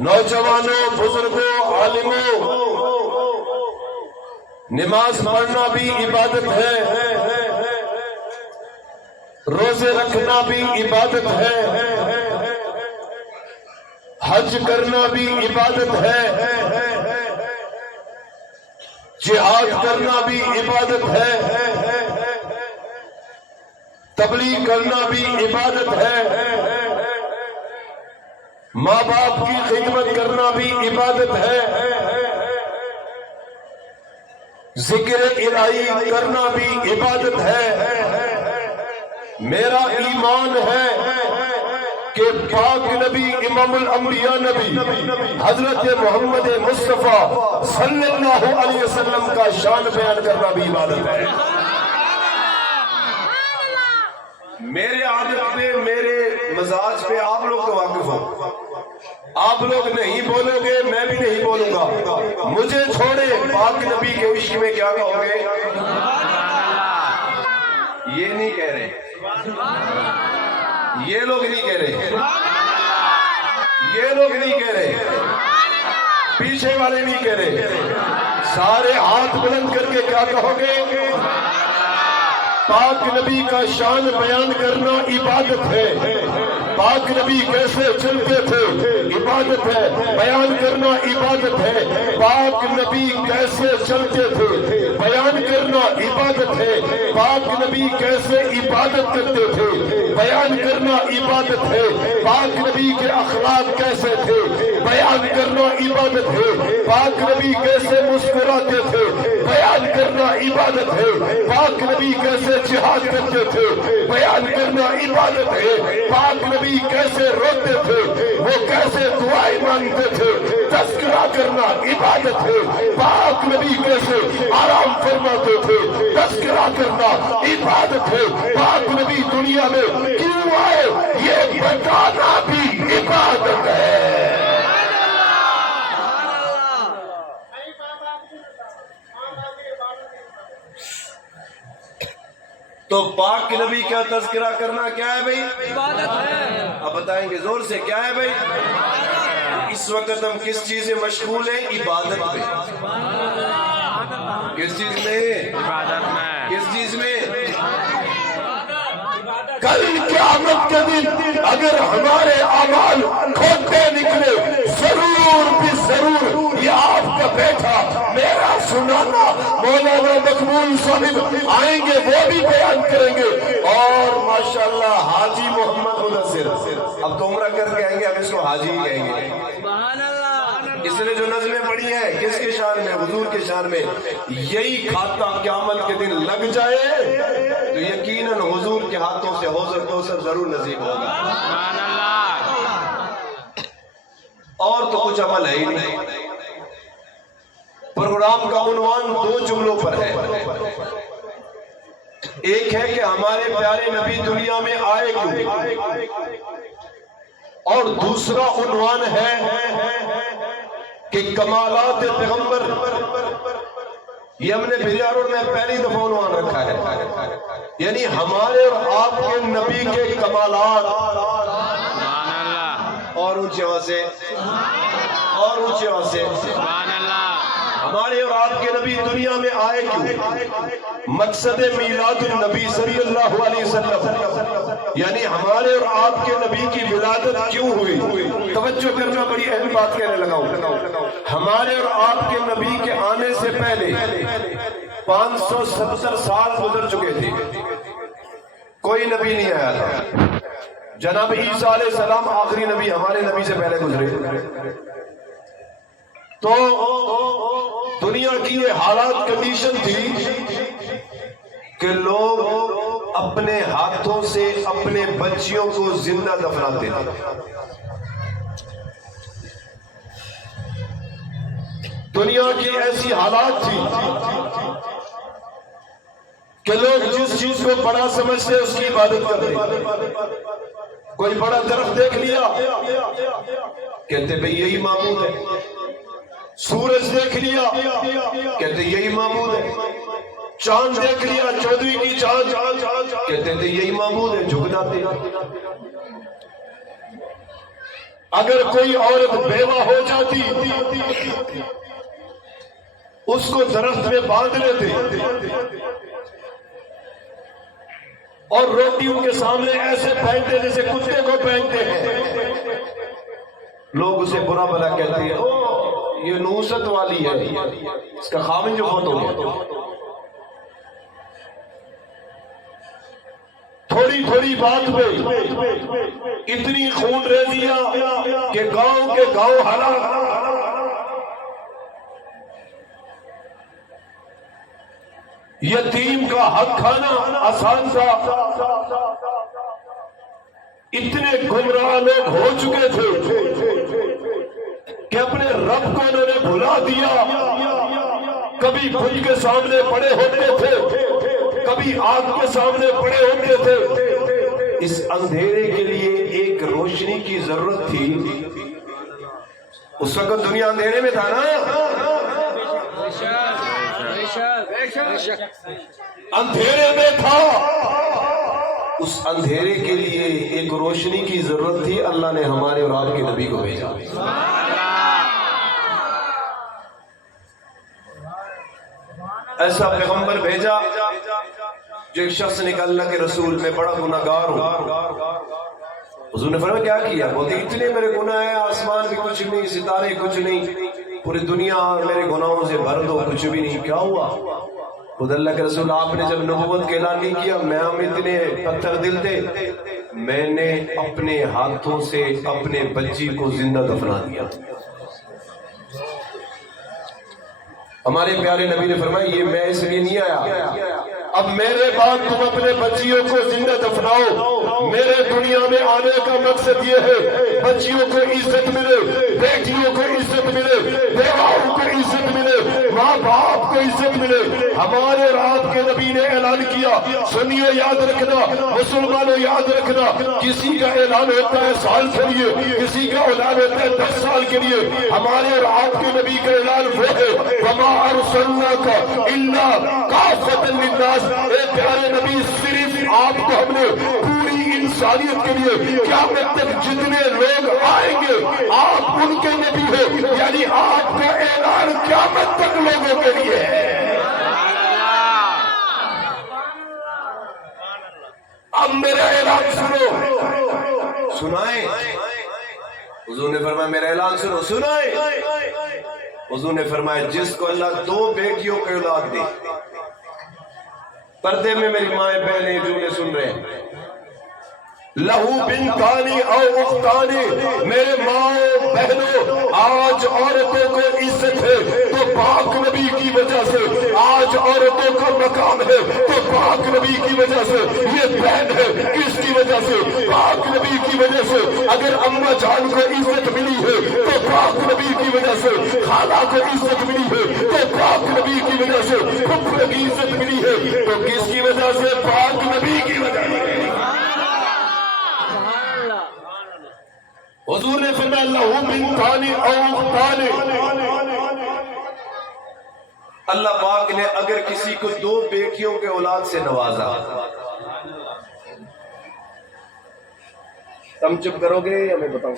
نوجوانوں، بزرگوں، عالموں، نماز پڑھنا بھی عبادت ہے، روزے رکھنا بھی عبادت ہے، حج کرنا بھی عبادت ہے، جہاد کرنا بھی عبادت ہے، تبلیغ کرنا بھی عبادت ہے، ماں باپ کی خدمت کرنا بھی عبادت ہے، ذکر الہی کرنا بھی عبادت ہے۔ میرا ایمان ہے کہ پاک نبی امام الانبیاء نبی حضرت محمد مصطفیٰ صلی اللہ علیہ وسلم کا شان بیان کرنا بھی عبادت ہے۔ میرے عادت پہ، میرے مزاج پہ آپ لوگ تو واقف ہو، آپ لوگ نہیں بولو گے، میں بھی نہیں بولوں گا، مجھے چھوڑے پاک نبی کے عشق میں کیا کہو گے؟ یہ نہیں کہہ رہے، یہ لوگ نہیں کہہ رہے، یہ لوگ نہیں کہہ رہے، پیچھے والے نہیں کہہ رہے، سارے ہاتھ بلند کر کے کیا کہو گے؟ پاک نبی کا شان بیان کرنا عبادت ہے، پاک نبی کیسے چلتے تھے عبادت ہے، بیان کرنا عبادت ہے، پاک نبی کیسے چلتے تھے بیان کرنا عبادت ہے، پاک نبی کیسے عبادت کرتے تھے بیان کرنا عبادت ہے، پاک نبی کے اخلاق کیسے تھے بیان کرنا عبادت ہے، پاک نبی کیسے مسکراتے تھے بیان کرنا عبادت ہے، پاک نبی کیسے جہاد کرتے تھے بیان کرنا عبادت ہے، پاک نبی کیسے روتے تھے، وہ کیسے دعائیں مانگتے تھے، تذکرہ کرنا عبادت ہے، پاک نبی کیسے آرام فرماتے تھے، تذکرہ کرنا عبادت ہے، پاک نبی دنیا میں کیوں آئے یہ بتانا بھی عبادت ہے۔ تو پاک نبی کا تذکرہ کرنا کیا ہے بھائی؟ عبادت ہے۔ اب بتائیں گے زور سے، کیا ہے بھائی؟ اس وقت ہم کس چیز میں مشغول ہیں؟ عبادت میں۔ کس چیز میں؟ عبادت میں۔ کس چیز میں؟ کل قیامت کے دن اگر ہمارے اعمال کھوٹے نکلے، ضرور بھی ضرور یہ آپ کا بیٹا میرا سنانا مولانا مقبول صاحب آئیں گے، وہ بھی بیان کریں گے، اور ماشاءاللہ حاجی محمد منصر اب تو عمرہ کر کے آئیں گے، اب اس کو حاجی ہی کہیں گے۔ سبحان اللہ۔ اس نے جو نظمیں پڑھی ہیں کس کے شان میں؟ حضور کے شان میں۔ یہی کھاتا قیامت کے دن لگ جائے تو یقیناً حضور کے ہاتھوں سے حوض کوثر ضرور نصیب ہوگا۔ سبحان اللہ۔ اور تو کچھ عمل ہے ہی نہیں۔ پروگرام کا عنوان دو جملوں پر ہے، ایک ہے کہ ہمارے پیارے نبی دنیا میں آئے کیوں، اور دوسرا عنوان ہے کہ کمالات پیغمبر۔ یہ ہم نے بریار روڈ میں پہلی دفعہ عنوان رکھا ہے، یعنی ہمارے اور آپ کے نبی کے کمالات۔ اور اونچے آواز سے، اور اونچے آواز سے، ہمارے اور آپ کے نبی دنیا میں آئے کیوں، مقصد میلاد النبی صلی اللہ علیہ وسلم، یعنی ہمارے اور آپ کے نبی کی ولادت کیوں ہوئی۔ توجہ کرنا، بڑی اہم بات کہنے لگا ہوں۔ ہمارے اور آپ کے نبی کے آنے سے پہلے 570 سال گزر چکے تھے، کوئی نبی نہیں آیا تھا۔ جناب عیسیٰ علیہ السلام آخری نبی ہمارے نبی سے پہلے گزرے۔ تو دنیا کی یہ حالات کنڈیشن تھی کہ لوگ اپنے ہاتھوں سے اپنے بچیوں کو زندہ دفناتے تھے۔ دنیا کی ایسی حالات تھی کہ لوگ جس چیز کو بڑا سمجھتے اس کی عبادت کرتے۔ کوئی بڑا درخت دیکھ لیا کہتے بھئی یہی معبود ہے، سورج دیکھ لیا کہتے یہی معبود ہے، چاند دیکھ لیا 14ویں کی چاند کہتے تھے یہی معبود ہے، جھک جاتے۔ اگر کوئی عورت بیوہ ہو جاتی اس کو درخت میں باندھ لیتے اور روٹی ان کے سامنے ایسے پھینکتے جیسے کتے کو پھینکتے ہیں. لوگ اسے برا بھلا کہتے ہیں، او یہ نوست والی ہے، اس کا خاوند جو فوت ہو گیا. تھوڑی تھوڑی بات پہ اتنی خون ریزیاں کہ گاؤں کے گاؤں ہلاک. یتیم کا حق کھانا آسان تھا. اتنے گمراہ لوگ ہو چکے تھے کہ اپنے رب کو انہوں نے بھلا دیا. کبھی خود کے سامنے پڑے ہوتے تھے، کبھی آگ کے سامنے پڑے ہوتے تھے. اس اندھیرے کے لیے ایک روشنی کی ضرورت تھی. اس وقت دنیا اندھیرے میں تھا نا، اندھیرے میں تھا. اس اندھیرے کے لیے ایک روشنی کی ضرورت تھی. اللہ نے ہمارے اور آپ کے نبی کو بھیجا. ایسا پیغمبر بھیجا جو ایک شخص نے کہا اللہ کے رسول میں بڑا گناہگار ہوں. حضور نے فرمایا کیا کیا؟ بولتے اتنے میرے گناہ ہیں، آسمان بھی کچھ نہیں، ستارے کچھ نہیں، پوری دنیا میرے گناہوں سے بھر دو، کچھ بھی نہیں. کیا ہوا؟ خود اللہ کے رسول آپ نے جب نبوت کا اعلان نہیں کیا، میں ہم اتنے پتھر دل تھے، میں نے اپنے ہاتھوں سے اپنے بچی کو زندہ دفنا دیا. ہمارے پیارے نبی نے فرمایا یہ میں اس لیے نہیں آیا، اب میرے بعد تم اپنے بچیوں کو زندہ دفناؤ. میرے دنیا میں آنے کا مقصد یہ ہے بچیوں کو عزت ملے، بیٹیوں کو عزت ملے، بیواؤں کو عزت ملے، ماں باپ کو عزت ملے. ہمارے اور آپ کے نبی نے اعلان کیا، سنیے یاد رکھنا، مسلمانوں یاد رکھنا، کسی کا اعلان ہوتا ہے سال کے لیے، کسی کا اعلان ہوتا ہے 10 سال کے لیے. ہمارے اور آپ کے نبی کا اعلان وہ ہے وَمَا أَرْسَلْنَاكَ إِلَّا كَافَّةً لِلنَّاسِ. اے پیارے نبی صرف آپ کو ہم نے پوری انسانیت کے لیے قیامت تک جتنے لوگ آئیں گے آپ ان کے نبی ہو، یعنی آپ کا اعلان قیامت تک لوگوں کے لیے ہے. اب میرا اعلان سنو، سنائیں. حضور نے فرمایا میرا اعلان سنو، سنائیں. حضور نے فرمایا جس کو اللہ 2 بیٹیوں کے اولاد دے، پردے میں میری مائیں بہنیں جملے سن رہے ہیں، لہو بنتانی او اختانی، میرے ماں بہنوں آج عورتوں کو عزت ہے تو پاک نبی کی وجہ سے، آج عورتوں کا مقام ہے تو پاک نبی کی وجہ سے. یہ بہن ہے کس کی وجہ سے؟ پاک نبی کی وجہ سے. اگر اماں جان کو عزت ملی ہے تو پاک نبی کی وجہ سے، خالہ کو عزت ملی ہے تو پاک نبی کی وجہ سے، پھپھڑ کی عزت ملی ہے تو کس کی وجہ سے؟ پاک نبی کی وجہ سے. حضور نے فرمایا لہو بنتانی او اختانی. اللہ پاک نے اگر کسی کو 2 بیٹیوں کے اولاد سے نوازا، تم چپ کرو گے یا میں بتاؤں؟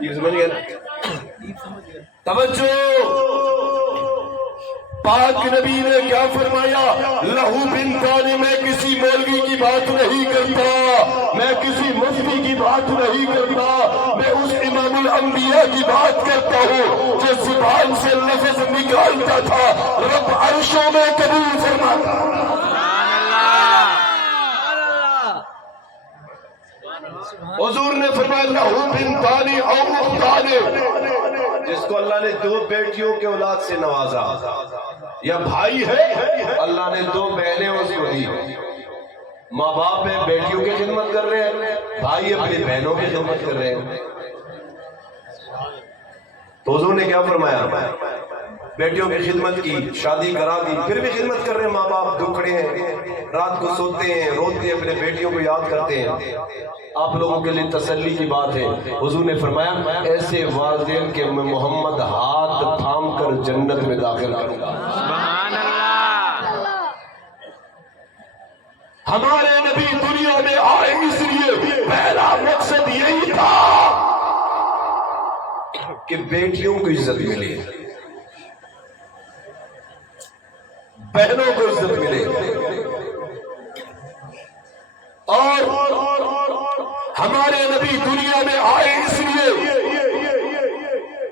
یہ سمجھ گیا نا؟ توجہ، پاک نبی نے کیا فرمایا؟ لہو بنتانی. میں کسی مولوی کی بات نہیں کرتا، میں کسی مفتی کی بات نہیں کرتا، میں اس امام الانبیاء کی بات کرتا ہوں جو زبان سے لفظ نکالتا تھا رب عرشوں میں قبول فرماتا. حضور نے فرمایا لہو بنتانی او اختانی. جس کو اللہ نے 2 بیٹیوں کے اولاد سے نوازا، یا بھائی ہے اللہ نے 2 بہنیں اس کو دی. ماں باپ ہے بیٹیوں کی خدمت کر رہے ہیں، بھائی اپنی بہنوں کی خدمت کر رہے ہیں. تو حضور نے کیا فرمایا؟ بیٹیوں کی خدمت کی، شادی کرا دی، پھر بھی خدمت کر رہے ہیں. ماں باپ دکھڑے ہیں، رات کو سوتے ہیں، روتے ہیں، اپنے بیٹیوں کو یاد کرتے ہیں. آپ لوگوں کے لیے تسلی کی بات ہے، حضور نے فرمایا ایسے والدین کے میں محمد ہاتھ تھام کر جنت میں داخل کروں گا. سبحان اللہ. ہمارے نبی دنیا میں آئے اس لیے کہ بیٹیوں کو عزت ملے، بہنوں کو عزت ملے، اور ہمارے نبی دنیا میں آئے اس لیے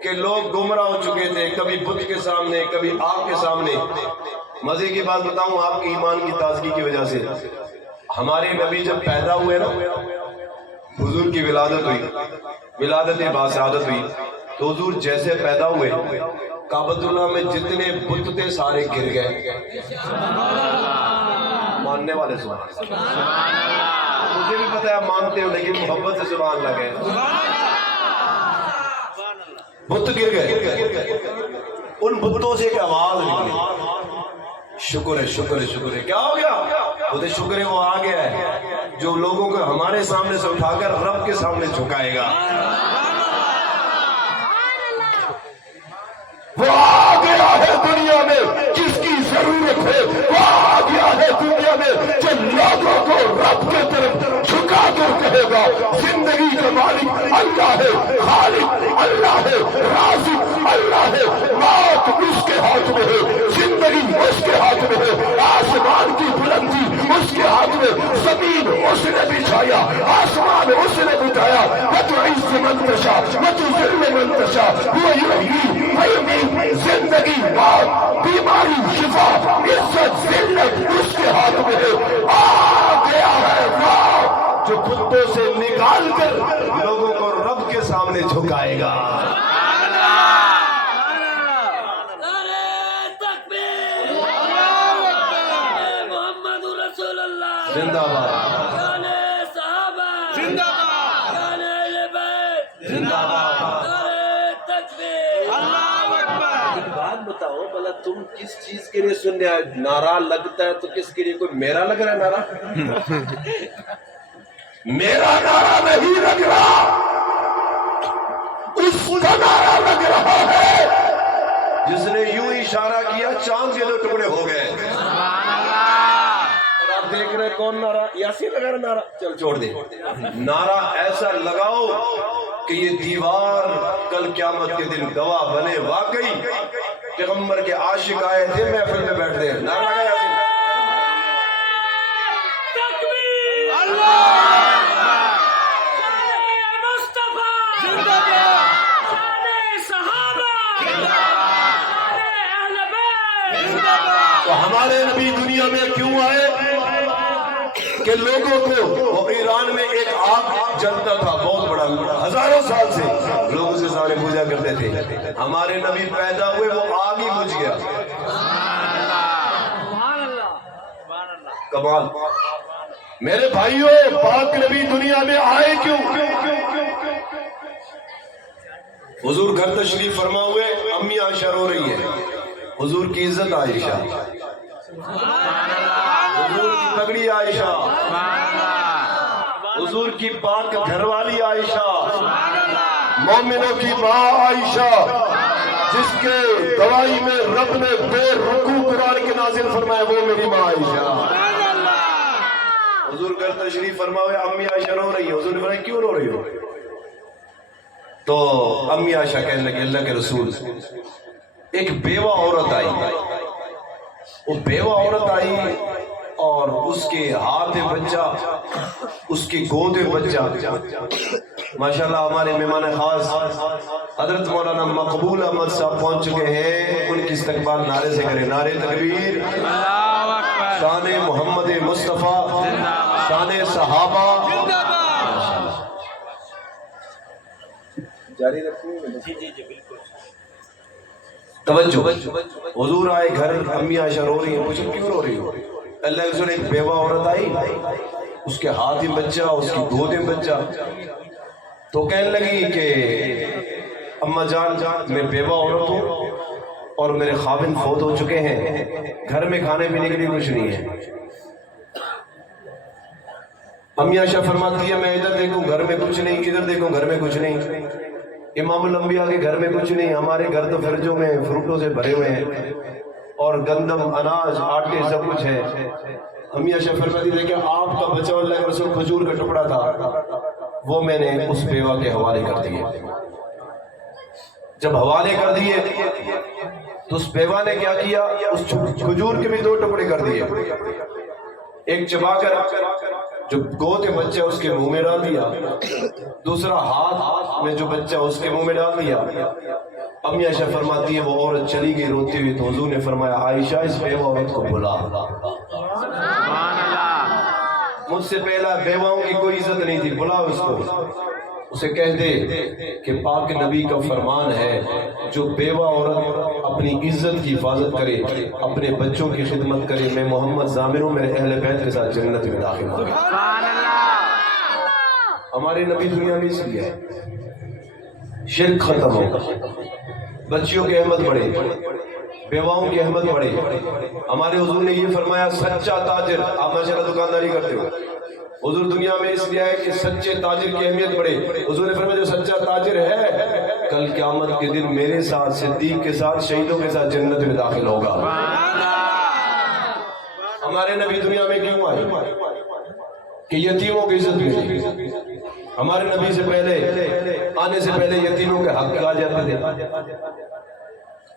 کہ لوگ گمراہ ہو چکے تھے، کبھی بت کے سامنے، کبھی آگ کے سامنے۔ مزے کی بات بتاؤں آپ کے ایمان کی تازگی کی وجہ سے، ہمارے نبی جب پیدا ہوئے نا، حضور کی ولادت ہوئی، ولادت باسعادت ہوئی، تو حضور جیسے پیدا ہوئے کعبۃ اللہ میں جتنے بت تھے سارے گر گئے۔ ماننے والے سبحان اللہ، مجھے بھی پتہ ہے آپ مانتے ہو لیکن محبت سے سبحان اللہ کہے، بت گر گئے۔ ان بتوں سے ایک آواز نکلی، شکر ہے شکر ہے شکر ہے۔ کیا ہو گیا؟ بولتے شکر ہے وہ آ گیا ہے جو لوگوں کو ہمارے سامنے سے اٹھا کر رب کے سامنے جھکائے گا۔ وہ آ گیا ہے دنیا میں جس کی ضرورت ہے، وہ آ گیا ہے دنیا میں جو لوگوں کو رب کے طرف جھکا کر کہے گا زندگی کا مالک اللہ ہے، خالق اللہ ہے، رازق اللہ ہے، موت اس کے ہاتھ میں ہے، زندگی اس کے ہاتھ میں ہے، آسمان کی بلندی اس کے ہاتھ میں، زمین اس نے بچھایا، آسمان اس نے بچھایا، وتعز من تشاء وتذل من تشاء، وہ یحیی ویمیت، زندگی موت بیماری شفا عزت ذلت اس کے ہاتھ میں ہے۔ آ گیا ہے وہ جو بتوں سے نکال کر لوگوں کو رب کے سامنے جھکائے گا۔ زندہ باد، زندہ باد، بات بتاؤ بھلا تم کس چیز کے لیے سننے آئے؟ نعرہ لگتا ہے تو کس کے لیے؟ کوئی میرا لگ رہا ہے نعرہ؟ میرا نعرہ نہیں لگ رہا، اس کا نعرہ لگ رہا ہے جس نے یوں اشارہ کیا چاند کے دو ٹکڑے ہو گئے۔ اور آپ دیکھ رہے کون نعرہ؟ یاسین لگا رہا نعرہ؟ چل چھوڑ دے، نعرہ ایسا لگاؤ کہ یہ دیوار کل قیامت کے دن گواہ بنے، واقعی پیغمبر کے عاشق آئے تھے محفل میں بیٹھتے ہیں۔ نعرہ لگا یاسین۔ تو ہمارے نبی دنیا میں کیوں آئے کہ لوگوں کو، وہ ایران میں ایک آگ جلتا تھا بہت بڑا، ہزاروں سال سے لوگ اسے سارے پوجا کرتے تھے، ہمارے نبی پیدا ہوئے وہ آگ ہی بجھ گیا۔ کمال۔ میرے بھائیوں پاک نبی دنیا میں آئے کیوں؟ حضور گھر تشریف فرما ہوئے، امی عائشہ رو رہی ہے، حضور کی عزت عائشہ، حضور کی پگڑی عائشہ، حضور کی پاک گھر والی عائشہ، مومنوں کی ماں عائشہ، جس کے گواہی میں رب نے بے رکوع قرآن کے نازل فرمایا، وہ میری ماں عائشہ۔ حضور گھر تشریف فرما ہوئے، امی عائشہ رو رہی ہے، حضور نے فرمایا کیوں رو رہی ہو؟ تو امی عائشہ کہنے لگی اللہ کے رسول، ایک بیوہ عورت آئی، وہ بیوہ عورت آئی اور اس کے ہاتھ بچہ، اس کی گود بچہ۔ ماشاءاللہ ہمارے مہمان خاص حضرت مولانا مقبول احمد صاحب پہنچ چکے ہیں، ان کی استقبال نعرے سے کریں، نعرے تکبیر، شان محمد مصطفیٰ، شان صحابہ۔ جاری رکھیں۔ جی جی جی بالکل۔ توجہ، حضور آئے گھر، امی عائشہ رو رہی ہیں، پوچھیں کیوں رو رہی ہو؟ اللہ کے رسول، ایک بیوہ عورت آئی، اس کے ہاتھ میں بچہ، اس کی گود میں بچہ، تو کہنے لگی کہ اماں جان میں بیوہ عورت ہوں اور میرے خاوند فوت ہو چکے ہیں، گھر میں کھانے پینے کے لیے کچھ نہیں ہے۔ امی عائشہ فرماتی ہے میں ادھر دیکھوں گھر میں کچھ نہیں، ادھر دیکھوں گھر میں کچھ نہیں، امام الانبیاء کے گھر میں کچھ نہیں، ہمارے گھر تو فرجوں میں فروٹوں سے بھرے ہوئے ہیں اور گندم، اناج، آٹے سب کچھ ہے۔ امی عائشہ فرماتی ہے کہ آپ کا بچہ اللہ کے رسول کھجور کا ٹکڑا تھا، وہ میں نے اس بیوہ کے حوالے کر دیے۔ جب حوالے کر دیے تو اس بیوہ نے کیا کیا، اس کھجور کے بھی 2 ٹکڑے کر دیے، ایک چبا کر جو گود کے بچہ اس کے منہ میں ڈال دیا، دوسرا ہاتھ میں جو بچہ اس کے منہ میں ڈال دیا۔ امی عائشہ فرماتی ہے وہ عورت چلی گئی روتی ہوئی، تو حضور نے فرمایا عائشہ اس بیوہ عورت کو بلا، مجھ سے پہلا بیواؤں کی کوئی عزت نہیں تھی، بلا اس کو، اسے کہہ دے کہ پاک نبی کا فرمان ہے جو بیوہ عورت اپنی عزت کی حفاظت کرے، اپنے بچوں کی خدمت کرے، میں محمد ضامن ہوں، میرے اہل بیت کے ساتھ جنت میں داخل ہوں۔ ہمارے نبی دنیا میں اس لیے ہے شرک ختم ہو، بچیوں کی احمد بڑھے، بیواؤں کی احمد بڑھے۔ ہمارے حضور نے یہ فرمایا سچا تاجر، آپ ماشاءاللہ دکانداری کرتے ہو، حضور دنیا میں اس لیے ہے کہ سچے تاجر کی اہمیت بڑھے۔ حضور نے فرمایا جو سچا تاجر ہے کل قیامت کے دن میرے ساتھ، صدیق کے ساتھ، شہیدوں کے ساتھ جنت میں داخل ہوگا۔ ہمارے نبی دنیا میں کیوں آئے کہ یتیموں کی عزت ملی؟ ہمارے نبی سے پہلے آنے سے پہلے یتیموں کے حق کہا جاتے تھے۔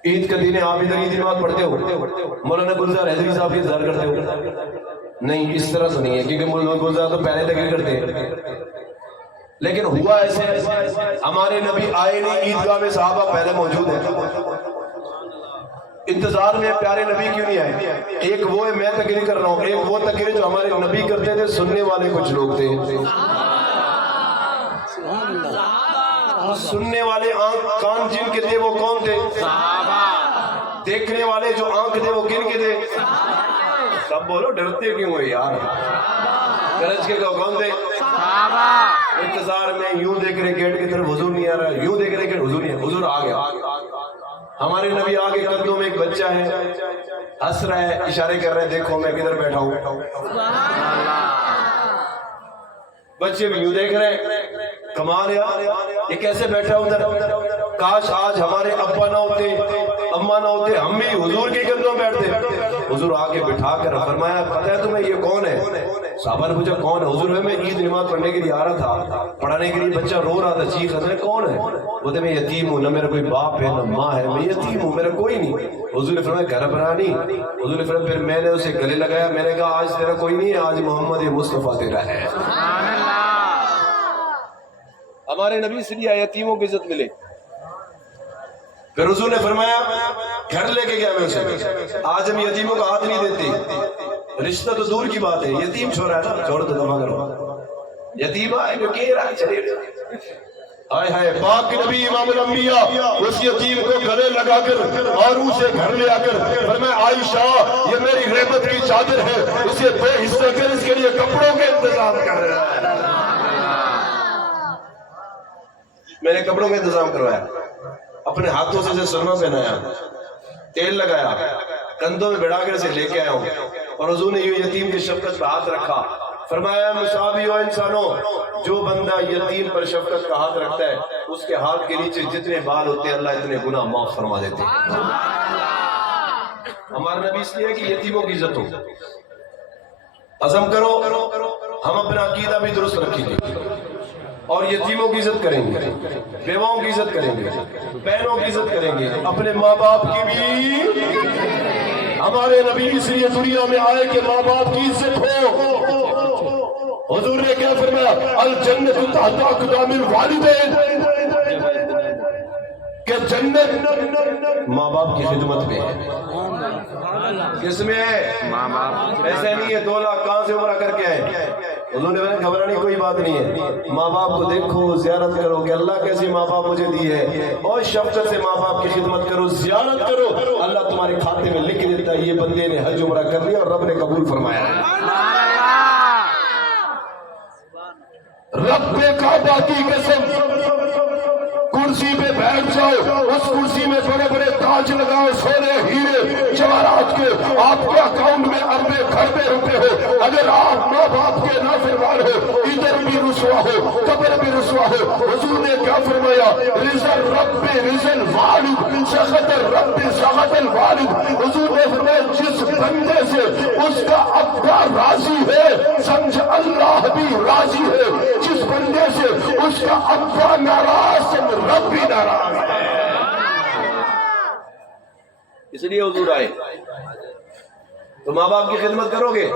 عید کا دن ہے، آپ ادھر عید نماز پڑھتے ہو، مولانا گلزار حیدری صاحب کی انتظار کرتے ہو؟ نہیں، اس طرح سے نہیں ہے، کیونکہ مولانا گلزار تو پہلے تقریر کرتے ہیں۔ لیکن ہوا ایسے ہمارے نبی آئے نہیں، عیدگاہ میں صحابہ پہلے موجود ہیں، انتظار میں پیارے نبی کیوں نہیں آئے؟ ایک وہ ہے میں تقریر کر رہا ہوں، ایک وہ تقریر جو ہمارے نبی کرتے تھے، سننے والے کچھ لوگ تھے، سننے والے آنکھ کان جن کے تھے وہ کون تھے؟ صحابہ۔ دیکھنے والے جو آنکھ تھے وہ کن کے تھے؟ سب بولو، ڈرتے کیوں ہو یار؟ گرج کے کون تھے؟ صحابہ۔ انتظار میں یوں دیکھ رہے گیٹ کی طرف، حضور نہیں آ رہا، یوں دیکھ رہے گیٹ، حضور نہیں آ رہا، حضور آ گیا۔ ہمارے نبی آگے قدموں میں ایک بچہ ہے، ہنس رہا ہے، اشارے کر رہے ہیں دیکھو میں کدھر بیٹھا ہوں۔ بچے بھی یوں دیکھ رہے ہیں، کمال یار یہ کیسے بیٹھا ادھر؟ کاش آج ہمارے ابا نہ ہوتے، اما نہ ہوتے، ہم بھی حضور کے قدموں میں بیٹھتے۔ حضور آگے بٹھا کر فرمایا پتہ ہے تمہیں یہ کون ہے؟ صحابہ نے پوچھا کون ہے؟ حضور میں عید نماز پڑھنے کے لیے آ رہا تھا، پڑھانے کے لیے بچہ رو رہا تھا، چیخ رہا تھا، کون ہے؟ وہ میں یتیم ہوں، نہ میرا کوئی باپ ہے نہ ماں ہے، میں یتیم ہوں، میرا کوئی نہیں۔ حضور نے فرمایا گھر بنا نہیں؟ حضور نے فرمایا پھر میں نے اسے گلے لگایا، میں نے کہا آج تیرا کوئی نہیں ہے، آج محمد مصطفیٰ تیرا ہے۔ ہمارے نبی سے لیے یتیموں کی عزت ملے۔ پھر حضور نے فرمایا گھر لے کے گیا میں اسے، آج ہم یتیموں کا ہاتھ نہیں دیتے، رشتہ تو دور کی بات ہے، یتیم چھوڑا ہے نا، چھوڑ دو دفعہ کرو، یتیم آئے جو کہہ رہا ہے چلے آئے ہائے پاک نبی امام الانبیاء اس یتیم کو گلے لگا کر اور اسے گھر لے آ کر فرمایا عائشہ یہ میری رحمت کی چادر ہے، اسے 2 حصے کر اس کے لیے کپڑوں کے انتظام کر رہا ہے۔ میں نے کپڑوں کا انتظام کروایا، اپنے ہاتھوں سے اسے سرما پہنایا، تیل لگایا، کندھوں میں بڑھا کر اسے لے کے آیا ہوں، اور حضور نے یہ یتیم کی شفقت پہ ہاتھ رکھا، فرمایا مصابیو انسانوں جو بندہ یتیم پر شفقت کا ہاتھ رکھتا ہے اس کے ہاتھ کے نیچے جتنے بال ہوتے ہیں اللہ اتنے گناہ معاف فرما دیتے ہیں۔ ہمارا نبی اس لیے کہ یتیموں کی عزت ہو۔ عزم کرو ہم اپنا عقیدہ بھی درست رکھیں گے اور یتیموں کی عزت کریں گے، بیواؤں کی عزت کریں گے، بہنوں کی عزت کریں گے، اپنے ماں باپ کی بھی۔ ہمارے نبی اس لیے دنیا میں آئے کہ ماں باپ کی عزت ہو۔ حضور نے کیا فرمایا الجنت تحت اقدام الوالدین، کہ جنت ماں باپ کی خدمت میں ہے۔ کس میں ہے؟ ماں باپ۔ ایسا نہیں ہے 2 لاکھ کہاں سے عمرہ کر کے آئے، انہوں نے گھبرانے کوئی بات نہیں ہے، ماں باپ کو دیکھو، زیارت کرو کہ اللہ کیسی ماں باپ مجھے دی ہے، اور شفقت سے ماں باپ کی خدمت کرو، زیارت کرو، اللہ تمہارے کھاتے میں لکھ دیتا ہے یہ بندے نے حج عمرہ کر لیا اور رب نے قبول فرمایا ہے۔ رب کعبہ کی قسم کرسی پہ بیٹھ جاؤ، اس کرسی میں بڑے بڑے تاج لگاؤ، سونے ہیرے جواہرات کے، آپ کے اکاؤنٹ میں اربے کھربے روپے ہو، اگر آپ ماں باپ کے نافرمان ہو ادھر بھی رسوا ہو قبر بھی رسوا ہو۔ حضور نے کیا فرمایا رضا رب رضا الوالد سخط الرب سخط الوالد۔ حضور نے فرمایا جس بندے سے اس کا ابا راضی ہے سمجھ اللہ بھی راضی ہے، جس بندے سے اس کا ابا ناراض رب بھی ناراض ہے۔ اس لیے حضور آئے. تو ماں باپ کی خدمت کرو گے؟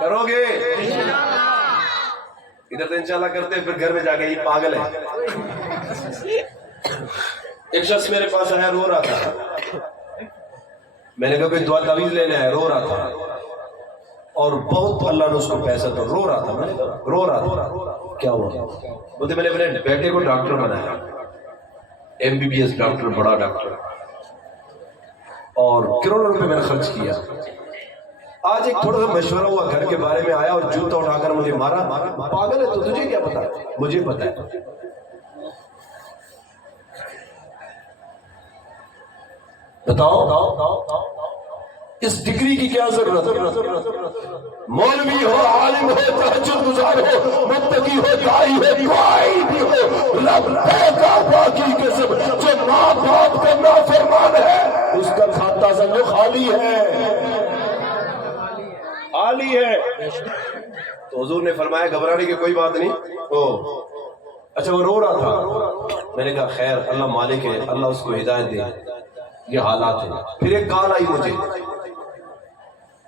کرو گے؟ ادھر تو انشاءاللہ کرتے، پھر گھر میں جا کے یہ پاگل ہے. ایک شخص میرے پاس آیا، رو رہا تھا. میں نے کہا کوئی دعا تعویذ لینے آیا، رو رہا تھا اور بہت اللہ نے اس کو پیسہ تو رو رہا تھا. میں نے کہا رو رہا تھا، کیا ہوا؟ بولتے میں نے اپنے بیٹے کو ڈاکٹر بنایا، MBBS ڈاکٹر، بڑا ڈاکٹر، اور کروڑوں روپے میں نے خرچ کیا. آج ایک تھوڑا سا مشورہ ہوا گھر کے بارے میں، آیا اور جوتا اٹھا کر مجھے مارا. پاگل ہے تو تجھے کیا پتا؟ مجھے پتا ہے. بتاؤ اس ڈگری کی کیا ضرورت ہے؟ مولوی ہو، عالم ہو، تہجد گزار ہو، متقی ہو، داعی ہو، کوئی بھی ہو، لبیک باقی قسم جو ماں باپ کا نافرمان ہے اس کا کھاتا سمجھو خالی ہے، خالی ہے. تو حضور نے فرمایا گھبرانے کی کوئی بات نہیں. اچھا وہ رو رہا تھا. میں نے کہا خیر، اللہ مالک ہے، اللہ اس کو ہدایت دے، یہ حالات ہیں. پھر ایک کال آئی مجھے،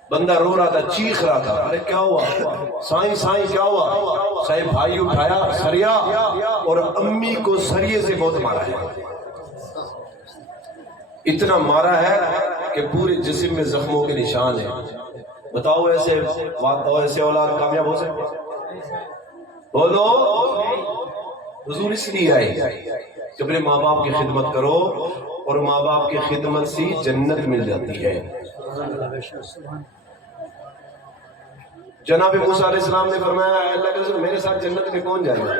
بندہ رو رہا تھا، چیخ رہا تھا. ارے کیا ہوا سائیں سائیں، کیا ہوا؟ صاحب بھائی اٹھایا سریا اور امی کو سریے سے بہت مارا ہے. اتنا مارا ہے کہ پورے جسم میں زخموں کے نشان ہیں. بتاؤ ایسے اولاد کامیاب ہو سکتے؟ بولو. حضور اس لیے آئے کہ اپنے ماں باپ کی خدمت کرو، اور ماں باپ کی خدمت سے جنت مل جاتی ہے. جناب موسیٰ علیہ السلام نے فرمایا اللہ کے رسول میرے ساتھ جنت میں کون جائے گا؟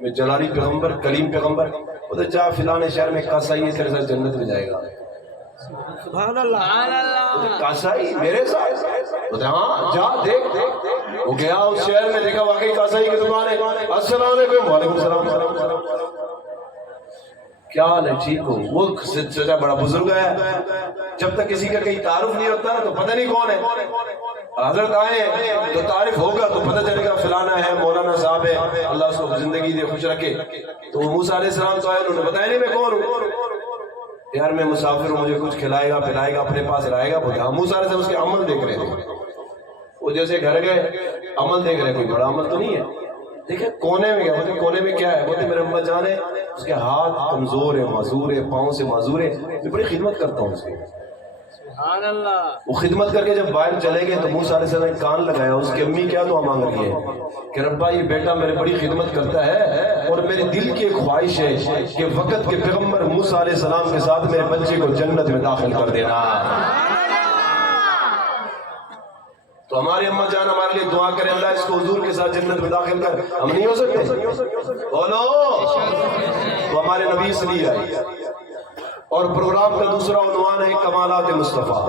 میں جلالی پیغمبر، کریم پیغمبر. وہ تو جا فلانے شہر میں کاسائی ہے، تیرے ساتھ جنت میں جائے گا. سبحان اللہ. کاسائی میرے ساتھ؟ ہاں جا دیکھ. وہ گیا اس شہر میں، دیکھا واقعی کاسائی کی دکان ہے. السلام علیکم. وعلیکم السلام. کیا حال ہے؟ ٹھیک ہو؟ وہ سچا بڑا بزرگ ہے. جب تک کسی کا کہیں تعارف نہیں ہوتا نا تو پتہ نہیں کون ہے. حضرت آئے تو تعارف ہوگا تو پتہ چلے گا فلانا ہے، مولانا صاحب ہے، اللہ اس کو زندگی دے، خوش رکھے. تو موسیٰ علیہ السلام تو آئے، انہوں نے بتایا نہیں میں کون ہوں. یار میں مسافر ہوں، مجھے کچھ کھلائے گا پلائے گا، اپنے پاس رہے گا. بولے موسیٰ علیہ السلام اس کے عمل دیکھ رہے تھے. وہ جیسے گھر گئے عمل دیکھ رہے، کوئی بڑا عمل تو نہیں ہے. دیکھیں کونے میں گیا. بولتے کونے میں کیا ہے؟ بولتے میرے اماں جان ہے، اس کے ہاتھ کمزور ہے، معذور ہے، پاؤں سے معذور ہے، میں بڑی خدمت کرتا ہوں اس کی. سبحان اللہ. وہ خدمت کر کے جب باہر چلے گئے تو موسیٰ علیہ السلام نے کان لگایا. اس کی امی کیا دعا مانگ رہی ہے کہ ربا یہ بیٹا میرے بڑی خدمت کرتا ہے، اور میرے دل کی ایک خواہش ہے کہ وقت کے پیغمبر موسیٰ علیہ السلام کے ساتھ میرے بچے کو جنت میں داخل کر دینا. تو ہماری اماں جان ہمارے لیے دعا کرے اللہ اس کو حضور کے ساتھ جنت میں داخل کر. ہم نہیں ہو سکتے؟ بولو. تو ہمارے نبی اس لیے آئی. اور پروگرام کا دوسرا عنوان ہے کمالات مصطفیٰ.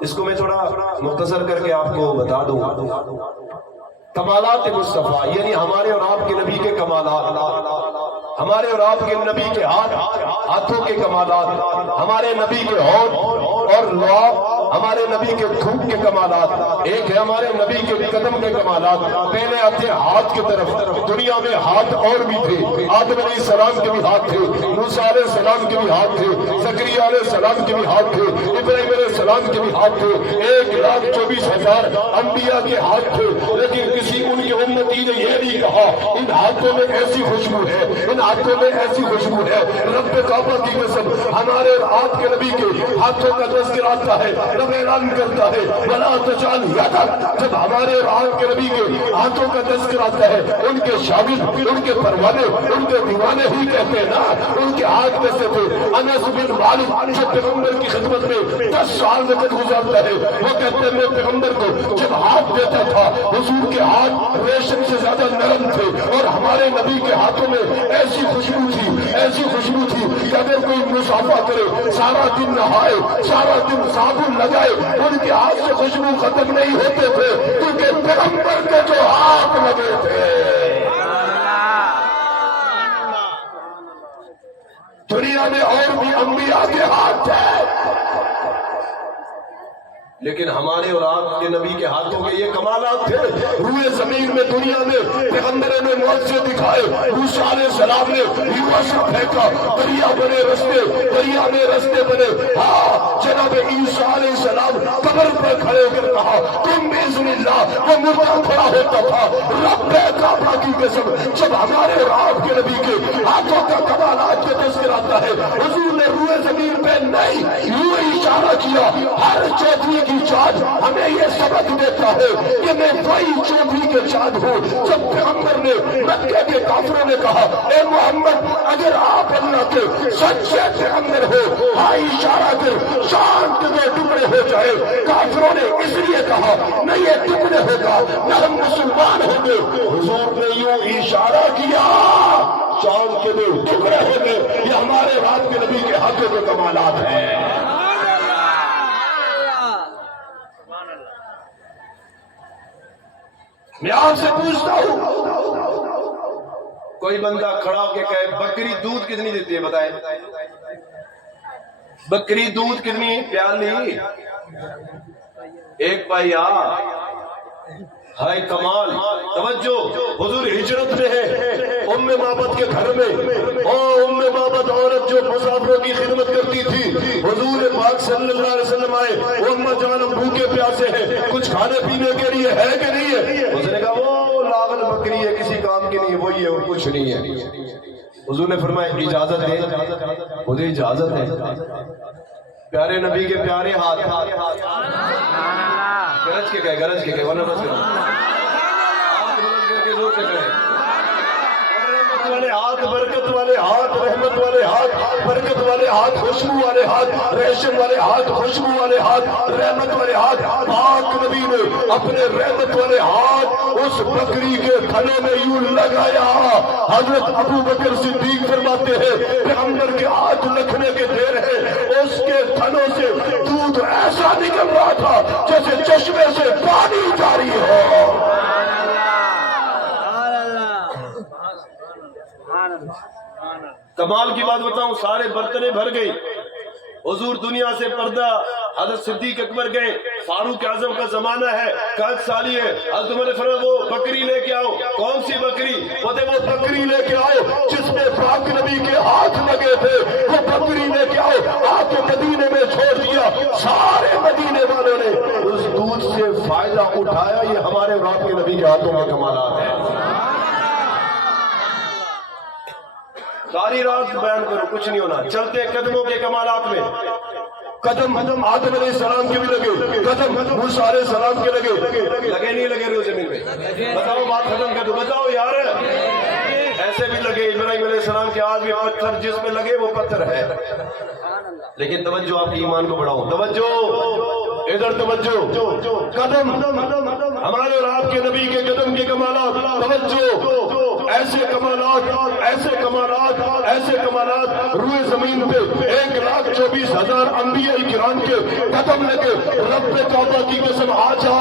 اس کو میں تھوڑا مختصر کر کے آپ کو بتا دوں. کمالات مصطفیٰ یعنی ہمارے اور آپ کے نبی کے کمالات، ہمارے اور آپ کے نبی کے ہاتھوں کے کمالات، ہمارے نبی کے ہونٹ اور لعاب، ہمارے نبی کے تھوک کے کمالات. ایک ہے ہمارے نبی کے قدم کے کمالات. پہلے آتے ہاتھ کی طرف. دنیا میں ہاتھ اور بھی تھے. آدم علیہ السلام کے بھی ہاتھ تھے، موسیٰ علیہ السلام کے بھی ہاتھ تھے، زکریا علیہ السلام کے بھی ہاتھ تھے، ابراہیم علیہ السلام کے بھی ہاتھ تھے. 1,24,000 انبیاء کے ہاتھ تھے. لیکن کسی ان کی امتی نے یہ نہیں کہا ان ہاتھوں میں ایسی خوشبو ہے، ان ہاتھوں میں ایسی خوشبو ہے. رب کعبہ کی قسم ہمارے آپ کے نبی کے ہاتھوں کا تذکر آتا ہے. رب اعلان کرتا ہے ولا تجعل یدک. جب ہمارے آپ کے نبی کے ہاتھوں کا تذکر آتا ہے ان کے شاگرد، ان کے پروانے، ان کے دیوانے ہی کہتے ہیں نا ان کے ہاتھ کیسے تھے. انس بن مالک جو پیغمبر کی خدمت میں 10 سال وقت گزارتا ہے، وہ کہتے ہیں میں پیغمبر کو جب ہاتھ دیتا تھا حضور کے ہاتھ ریشم سے زیادہ نرم تھے، اور ہمارے نبی کے ہاتھوں میں ایسی خوشبو تھی، ایسی خوشبو تھی کہ اگر کوئی مصافحہ کرے، سارا دن نہائے، سارا دن صابن لگائے، ان کے ہاتھ سے خوشبو ختم نہیں ہوتے تھے کیونکہ پیغمبر کے جو ہاتھ لگے تھے. دنیا میں اور بھی انبیاء کے ہاتھ ہیں لیکن ہمارے اور آپ کے نبی کے ہاتھوں کے یہ کمالات تھے. روئے زمین میں دنیا میں پیغمبروں نے معجزے دکھائے. موسیٰ علیہ السلام نے یوشع پھینکا, دریا بنے رستے, دریا میں رستے بنے. ہاں جناب عیسیٰ علیہ السلام قبر پر کھڑے ہو کر کہا تم باذن اللہ, وہ مردہ کھڑا ہوتا تھا. رب کعبہ کی قسم, جب ہمارے اور آپ کے نبی کے ہاتھوں کا کمالات کا تذکر آتا ہے, حضور نے روئے زمین پہ نہیں یوں اشارہ کیا. ہر چودھری کی چاند ہمیں یہ سبق دیتا ہے کہ میں وہی چودھری کے چاند ہوں. جب پیغمبر نے مکہ کے کافروں نے کہا اے محمد اگر آپ اللہ کے سچے پیغمبر ہو, ہاں اشارہ کر چاند کے ٹکڑے ہو جائے. کافروں نے اس لیے کہا نہ یہ ٹکڑے ہوگا نہ ہم مسلمان ہوں گے. حضور نے یوں اشارہ کیا, چاند کے دو ٹکڑے ہو گئے. یہ ہمارے رات کے نبی کے ہاتھوں کے کمالات ہیں. میں آپ سے پوچھتا ہوں, کوئی بندہ کھڑا ہو کے کہے بکری دودھ کتنی دیتی ہے بتائیں, بکری دودھ کتنی پیالی, ایک پائیا. ہائے کمال, توجہ. حضور ہجرت میں ہے ام معبد کے گھر میں, اور ام معبد عورت جو مسافروں کی خدمت کرتی تھی. حضور پاک صلی اللہ علیہ وسلم آئے, اماں جان ہم بھوکے پیاسے ہیں, کچھ کھانے پینے کے لیے ہے کہ نہیں ہے؟ اس نے کہا وہ لاغل بکری ہے, کسی کام کی نہیں, وہی ہے اور کچھ نہیں ہے. حضور نے فرمایا اجازت ہے, مجھے اجازت ہے. پیارے نبی کے پیارے ہاتھ, گرج کے کہے, گرج کے کہے, ورنہ بس زور سے کہے. رحمت والے ہاتھ, برکت والے ہاتھ, رحمت والے ہاتھ, برکت والے ہاتھ, خوشبو والے ہاتھ, ریشم والے ہاتھ, خوشبو والے ہاتھ, رحمت والے ہاتھ. پاک نبی نے اپنے رحمت والے ہاتھ اس بکری کے تھنوں میں یوں لگایا. حضرت ابو بکر صدیق فرماتے ہیں پیغمبر کے ہاتھ لکھنے کے دیر ہے, اس کے تھنوں سے دودھ ایسا نکل رہا تھا جیسے چشمے سے پانی جاری ہو. کمال کی بات بتاؤں, سارے برتنیں بھر گئی. حضور دنیا سے پردہ, حضرت صدیق اکبر گئے, فاروق اعظم کا زمانہ ہے, 60 سالی ہے. حضرت عمر نے فرمایا وہ بکری لے کے آؤ. کون سی بکری؟ وہ بکری لے کے آؤ جس میں پاک نبی کے ہاتھ لگے تھے, وہ بکری لے کے آؤ. آپ کے مدینے میں چھوڑ دیا, سارے مدینے والوں نے اس دودھ سے فائدہ اٹھایا. یہ ہمارے اور آپ کے نبی کے ہاتھوں کا کمالات ہے. ساری رات بیان کرو, کچھ نہیں ہونا. چلتے قدموں کے کمالات میں, قدم آدم علیہ السلام کے بھی لگے, قدم موسیٰ علیہ السلام کے لگے نہیں لگے روز زمین پہ؟ بتاؤ, بات ختم کر دو, بتاؤ یار. ایسے بھی لگے, ابراہیم علیہ السلام کے آج بھی پتھر جس میں لگے وہ پتھر ہے. لیکن توجہ, آپ کی ایمان کو بڑھاؤ, توجہ ادھر, توجہ. قدم ہمارے اور آپ کے نبی کے قدم کے کمالات, توجہ. ایسے کمالات, ایسے کمالات, ایسے کمالات. روئے زمین پہ 1,24,000 انبیاء کرام کے قدم لگے. رب کعبہ کی قسم, آ جا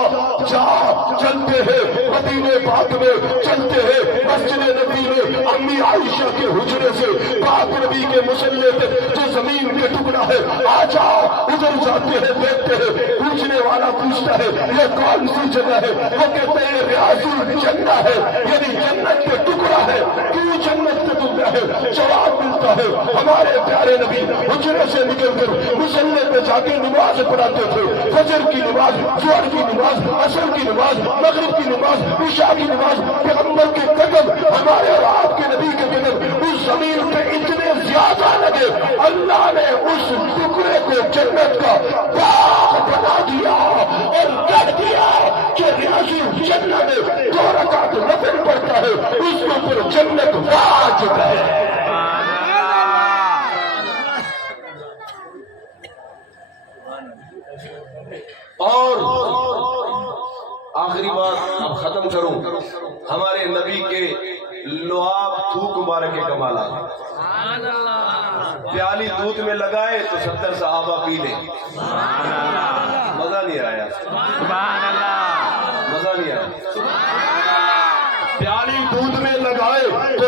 چلتے ہیں مدینے پاک میں, چلتے ہیں مسجد نبی میں. امی عائشہ کے حجرے سے پاک نبی کے مصلی پہ جو زمین کے ٹکڑا ہے, آ جاؤ ادھر جاتے ہیں, دیکھتے ہیں. پوچھنے والا پوچھتا ہے یہ کون سی جگہ ہے؟ وہ کہتے ہیں ریاض الجنہ ہے, یعنی جنت کے ٹکڑا ہے. کیوں جنت کے ٹکڑا ہے؟ جواب ملتا ہے ہمارے پیارے نبی حجرے سے نکل کر مصلی پہ جا کے نماز پڑھاتے تھے. فجر کی نماز, ظہر کی نماز, عصر کی نماز, مغرب کی نماز, عشاء کی نماز. پیغمبر کے قدم, ہمارے اور آپ کے نبی کے قدم اس زمین پہ اتنے زیادہ لگے, اللہ نے اس ٹکڑے کو جنت کا باغ بنا دیا اور کہہ دیا کہ ریاض الجنہ میں 2 رکعت نفل پڑھتا ہے, اس کے اوپر جنت واجب ہے. اور آخری بات اب ختم کروں, ہمارے نبی کے لعاب تھوک مبارک کے کمالات. پیالی دودھ میں لگائے تو 70 صحابہ پی لیں. مزہ نہیں آیا, مزہ نہیں آیا. پیالی دودھ میں لگائے تو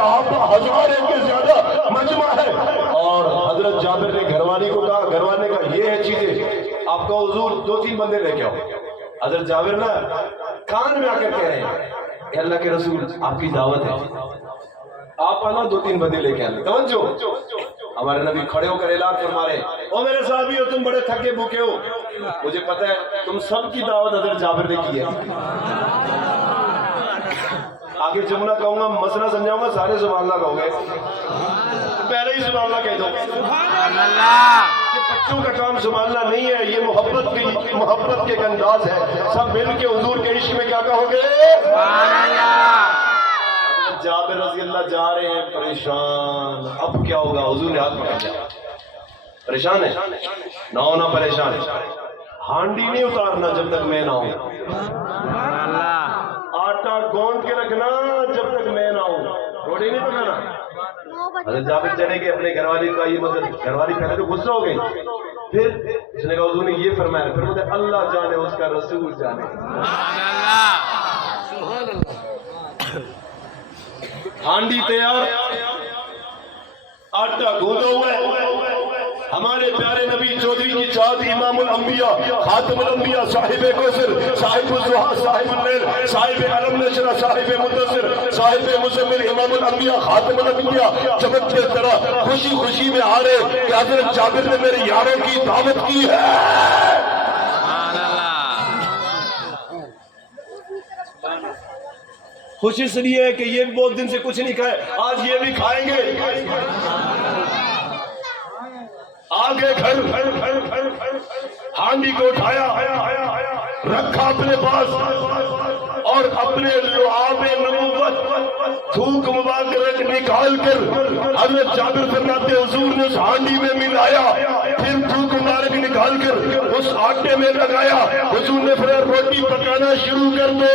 صحابہ ہزاروں کے زیادہ مجمع ہے. اور حضرت جابر نے گھر والی کو کہا، گھر والے نے کہا یہ ہے چیزیں، آپ کا حضور 2-3 بندے لے کے آؤ. حضرت جابر نا کان میں آ کر کہہ رہے ہیں کہ اللہ کے رسول آپ کی دعوت ہے، آپ آنا 2-3 بندے لے کے آنے. توجہ، ہمارے نبی کھڑے ہو کر اعلان فرما رہے ہیں، او میرے صحابی ہو، تم بڑے تھکے بھوکے ہو، مجھے پتہ ہے تم سب کی دعوت حضرت جابر نے کی ہے. آگے جملہ کہوں گا، مسئلہ سمجھاؤں گا، سارے سبحان اللہ کہو گے، پہلے ہی سبحان اللہ کہہ دو. یہ بچوں کا کام سنبھالنا نہیں ہے، یہ محبت کے ایک انداز ہے. سب مل کے حضور کے عشق میں کیا کہو گے؟ جابر رضی اللہ جا رہے ہیں پریشان. اب کیا ہوگا؟ حضور نے ہاتھ پکڑ لیا. پریشان ہے نہ ہونا، پریشان ہے. ہانڈی نہیں اتارنا جب تک میں نہ ہوں، آٹا گوند کے رکھنا جب تک میں نہ ہوں، روٹی نہیں پکانا. حضرت جابر چلے گئے اپنے گھر والی کا، یہ مطلب گھر والی پہلے تو غصہ ہو گئی، پھر اس نے کہا حضور نے یہ فرمایا، پھر مجھے اللہ جانے اس کا رسول جانے. ہانڈی تیار، آٹا گوندا ہوا ہے. ہمارے پیارے نبی چودھری کی چاہت، امام الانبیاء، خاتم الانبیاء، صاحب کوثر، صاحب الضحیٰ، صاحب اللیل، صاحب علم نشرہ، صاحب مدثر، صاحب مزمل، امام الانبیاء، خاتم الانبیاء چمکتے طرح خوشی خوشی میں آ رہے کہ حضرت جابر نے میرے یاروں کی دعوت کی ہے. خوشی اس لیے ہے کہ یہ بھی بہت دن سے کچھ نہیں کھائے، آج یہ بھی کھائیں گے. آگے گھر ہانڈی کو اٹھایا، رکھا اپنے پاس، اور اپنے لعاب نبوت تھوک مبارک نکال کر حضرت جابر فرماتے حضور نے اس ہانڈی میں ملایا، پھر تھوک مبارک نکال کر اس آٹے میں لگایا. حضور نے فرمایا روٹی پکانا شروع کر دو.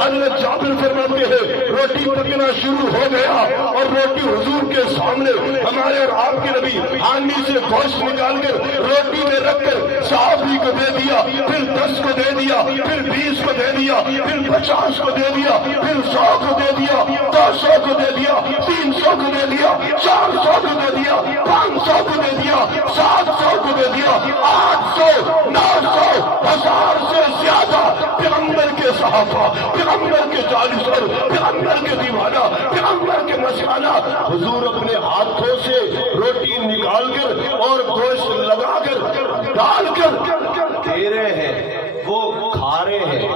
حضرت جابر فرماتے ہیں روٹی پکنا شروع ہو گیا، اور روٹی حضور کے سامنے ہمارے اور آپ کے نبی ہانڈی سے گوشت نکال کر روٹی میں رکھ کر صحابی کو دے دیا، پھر 10 کو دے دیا، پھر 20 کو دے دیا، پھر 50 کو دے دیا، پھر 100 کو دے دیا، 200 کو دے دیا، 300 کو دے دیا، 400 کو دے دیا، 500 کو دے دیا، 700 کو دے دیا، 800، 900، 1000 سے زیادہ پیغمبر کے صحابہ، پیغمبر کے جالسر، پیغمبر کے دیوانہ، پیغمبر کے مسالہ، حضور اپنے ہاتھوں سے روٹی نکال کر اور گوشت لگا کر ڈال کر دے رہے ہیں، وہ کھا رہے ہیں.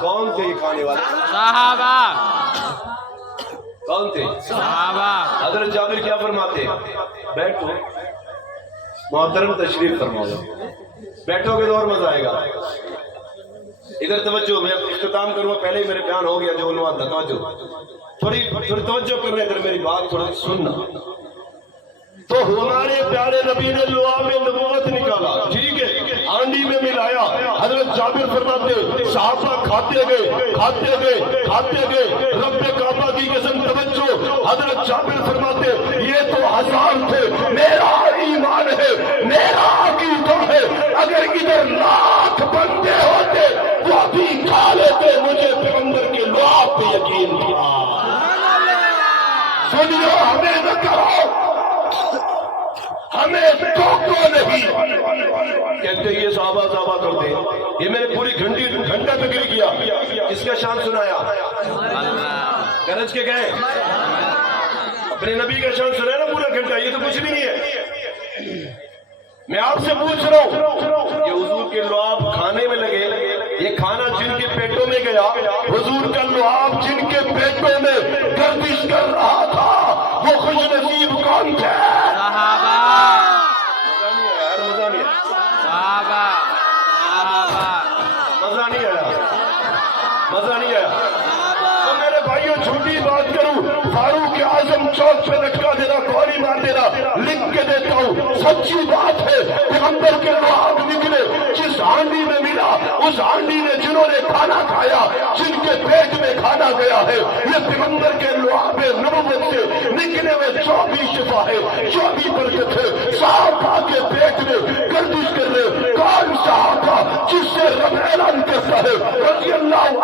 کون تھے یہ کھانے والے؟ صحابہ. کون تھے؟ صحابہ. حضرت جابر کیا فرماتے ہیں؟ بیٹھو محترم، تشریف فرماؤ، بیٹھو گے تو اور مزہ آئے گا. ادھر توجہ، میں اختتام کروں، پہلے ہی میرے بیان ہو گیا جو عنوان تھا. تھوڑی توجہ کرنا، ادھر میری بات تھوڑا سننا. تو ہمارے پیارے نبی نے لعاب نبوت نکالا، ٹھیک ہے، ہانڈی میں ملایا. حضرت جابر فرماتے صحابہ کھاتے گئے، رب کعبہ کی قسم. توجہ، حضرت جابر فرماتے یہ تو 1000 تھے، میرا ایمان ہے، میرا عقیدہ ہے، اگر ادھر 1,00,000 بندے ہوتے وہ بھی کھا لیتے. مجھے پیغمبر کے لعاب پہ یقین تھا. سنیو، ہمیں نہ کرو، ہمیں ٹوکو نہیں. کہتے یہ صحابہ کرتے، یہ میں نے پوری گھنٹہ فکر کیا، اس کا شان سنایا، گرج کے گئے، اپنے نبی کا شان سنایا نا پورا گھنٹہ. یہ تو کچھ بھی نہیں ہے. میں آپ سے پوچھ رہا ہوں، یہ حضور کے لعاب کھانے میں لگے، یہ کھانا جن کے پیٹوں میں گیا، حضور کا لعاب جن کے پیٹوں میں گردش کر رہا تھا، وہ خوش نصیب کون تھے؟ صحابہ. مزہ نہیں آیا، صحابہ. مزہ نہیں آیا، مزہ نہیں آیا. تو میرے بھائیوں جھوٹی بات کروں، فاروق اعظم چوک پہ لٹکا دینا، گولی مار دینا، لکھ کے دیتا ہوں. سچی بات ہے، پیغمبر کے لعاب نکلے، جس ہانڈی میں ملا اس ہانڈی نے جنہوں نے کھانا کھایا، جن کے پیٹ میں کھانا گیا ہے، یہ پیغمبر کے لعاب نبوت سے نکلے ہوئے 24 شفا ہے، 24 برکت ہے. صحابہ کے پیٹ میں گردش کر رہے، کون صحابہ جس سے رب اعلان کرتا ہے رضی اللہ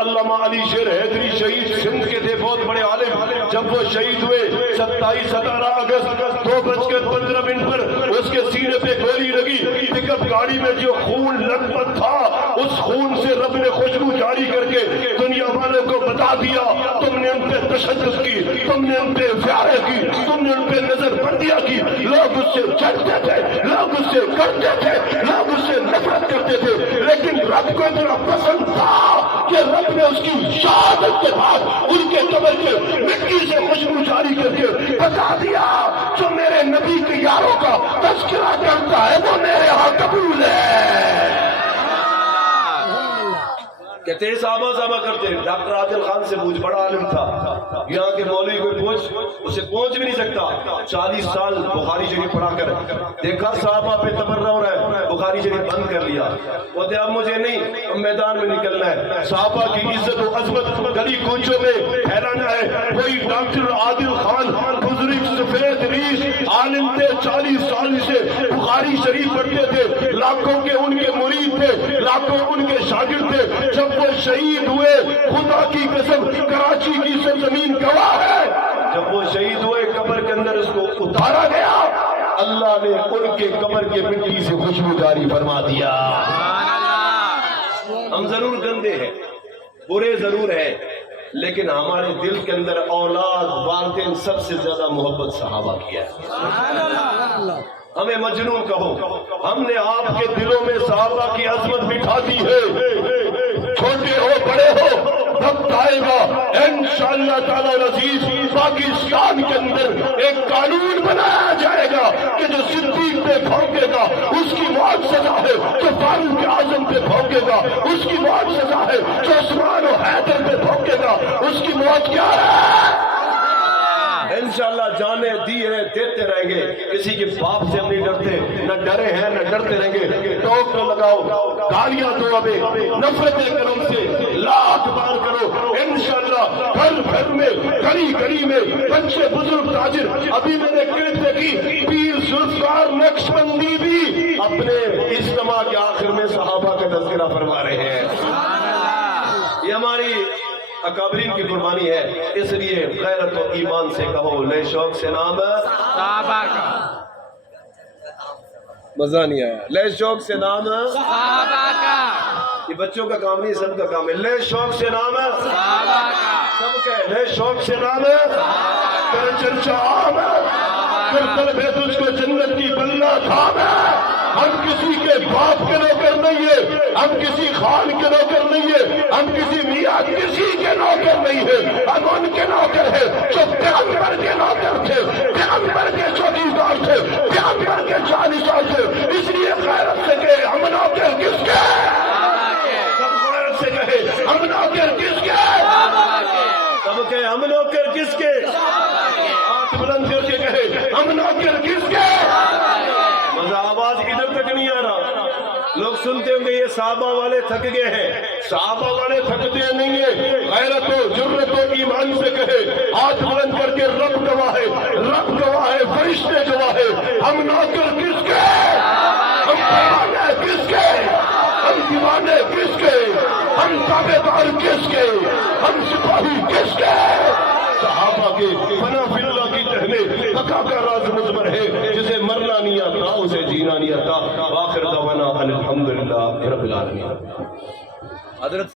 علامہ علی شیر حیدری شہید سندھ کے تھے، بہت بڑے عالم، جب وہ شہید ہوئے 17 اگست 2:15 پر اس کے سینے پہ گولی لگی، پک اپ گاڑی میں جو خون لت پت تھا اس خون سے رب نے خوشبو جاری کر کے دنیا والوں کو بتا دیا تم نے ان پہ تشدد کی، تم نے ان پہ فیارے کی، تم نے ان پہ نظر بندیاں کی، لوگ اس سے چڑھتے تھے، لوگ اس سے کرتے تھے، لوگ اس سے نفرت کرتے تھے، لیکن رب کو اتنا پسند تھا کہ رب نے اس کی شہادت کے بعد ان کے قبر کے مٹی سے خوشبو جاری کر کے بتا دیا جو میرے نبی کے یاروں کا تذکرہ کرتا ہے وہ میرے ہاں قبول ہے۔ کہتے ہیں صحابہ کرتے ہیں، ڈاکٹر عادل خان سے پوچھ، بڑا عالم تھا، یہاں کے مولوی کوئی پوچھ اسے پہنچ بھی نہیں سکتا، 40 سال بخاری شریف پڑھا کر دیکھا صحابہ پہ تبرہ ہو رہا ہے، بخاری شریف بند کر لیا، بولتے اب مجھے نہیں، اب میدان میں نکلنا ہے، صحابہ کی عزت و عظمت گلی کوچوں میں پھیلانا ہے۔ وہی ڈاکٹر عادل خان بزرگ سفید ریش عالم تھے، 40 سال سے بخاری شریف پڑھتے تھے، لاکھوں کے ان کے مرید تھے، لاکھوں ان کے شاگرد تھے، جب وہ شہید ہوئے خدا کی قسم کراچی کی سرزمین گواہ ہے، جب وہ شہید ہوئے قبر کے اندر اس کو اتارا گیا، اللہ نے ان کے قبر کے مٹی سے خوشبو جاری فرما دیا۔ ہم ضرور گندے ہیں، برے ضرور ہیں، لیکن ہمارے دل کے اندر اولاد والدین سب سے زیادہ محبت صحابہ کی ہے۔ ہمیں مجنون کہو، ہم نے آپ کے دلوں میں صحابہ کی عظمت بٹھا دی ہے، چھوٹے ہو بڑے ہو وقت آئے گا انشاءاللہ تعالی العزیز پاکستان کے اندر ایک قانون بنایا جائے گا کہ جو صدیق پہ بھونکے گا اس کی موت سزا ہے، جو فاروق اعظم پہ بھونکے گا اس کی موت سزا ہے، جو عثمان و حیدر پہ بھونکے گا اس کی موت کیا ہے؟ انشاءاللہ جانیں دی ہے دیتے رہیں گے، کسی کے باپ سے ہم نہیں ڈرتے، نہ ڈرے ہیں نہ ڈرتے رہیں گے، ٹوک نہ لگاؤ، گالیاں دو ابے، نفرتیں کرو ان سے، لاکھ بار کرو، انشاءاللہ گھر گھر میں گلی گلی میں بچے بزرگ تاجر، ابھی میں نے کلپ دیکھی پیر ذوالفقار نقشبندی بھی اپنے اجتماع کے آخر میں صحابہ کا تذکرہ فرما رہے ہیں۔ یہ ہماری اکابرین کی قربانی ہے، اس لیے غیرت و ایمان سے کہو لے شوق سے نام صحابہ کا، مزہ نہیں آیا، لے شوق سے نام صحابہ کا، یہ بچوں کا کام نہیں سب کا کام ہے، لے شوق سے نام صحابہ کا، سب کا لے شوق سے نام کر چرچا عام کر طلب ہے تجھ کو جنت کی بلّہ تھام ہے۔ ہم کسی کے باپ کے نوکر نہیں ہے، ہم کسی خان کے نوکر نہیں ہے، ہم کسی میاں کسی کے نوکر نہیں ہے، ہم ان کے نوکر ہیں جو پیغمبر کے نوکر تھے، پیغمبر کے چوکیدار تھے، پیغمبر کے جانشین تھے، اس لیے غیرت سے کہے ہم نوکر کس کے؟ سب غیرت سے کہے ہم نوکر کس کے؟ سب کہے ہم نوکر کس کے؟ ہاتھ بلند کر کے کہے ہم نوکر کس کے؟ مزہ آواز ادھر تک نہیں آ رہا، لوگ سنتے ہوں گے یہ صحابہ والے تھک گئے ہیں، صحابہ والے تھکتے نہیں ہیں، غیرت و جرت و ایمان سے کہے، ہاتھ بلند کر کے رب گواہ ہے، رب گواہ ہے، فرشتے گواہ ہے، ہم نوکر کس کے؟ ہم دیوانے کس کے؟ ہم دیوانے کس کے؟ ہم تابعدار کس کے؟ ہم سپاہی کس کے؟ صحابہ کے فنا فی اللہ کی تحنے بقا کا راز مضمر ہے، جسے مرنا نہیں آتا اسے جینا نہیں آتا۔ آخر دعوانا الحمدللہ رب العالمین۔ حضرت